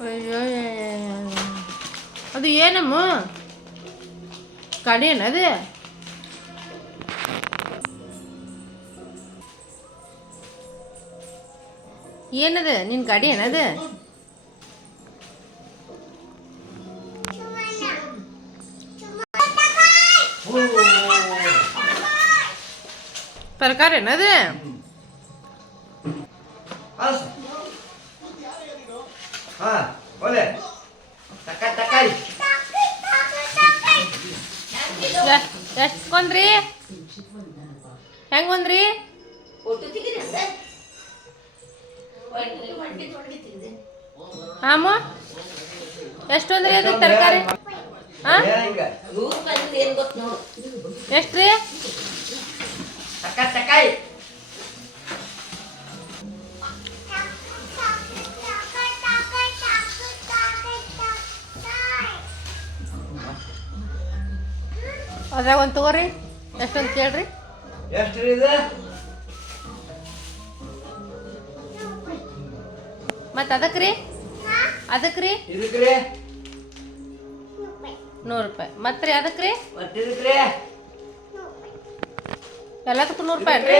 ಅಯ್ಯೋ ಅದು ಏನಮ್ಮ ಕಡಿ ಏನದು ಏನದು ನಿನ್ನ ಗಾಡಿ ಏನದು ತರಕಾರಿ ಏನದು ಎಷ್ಟು ಕೊಂದ್ರಿ ಹೆಂಗ್ ಒಂದ್ರಿ ಹಾಮ ಎಷ್ಟು ಅಂದ್ರಿ ಅದು ತರಕಾರಿ ಎಷ್ಟ್ರಿ ಅದ್ರಾಗ ಒಂದು ತಗೋರಿ ಎಷ್ಟೊಂದು ಕೇಳ್ರಿ ಎಷ್ಟು ರೀ ಇದು ಮತ್ತು ಅದಕ್ಕೆ ರೀ ಇದಕ್ಕೆ ರೀ ₹100 ಮತ್ತೆ ರೀ ಅದಕ್ಕೆ ರೀ ಮತ್ತೆ ಇದಕ್ಕೆ ರೀ ಎಲ್ಲದಕ್ಕೂ ₹100 ರೀ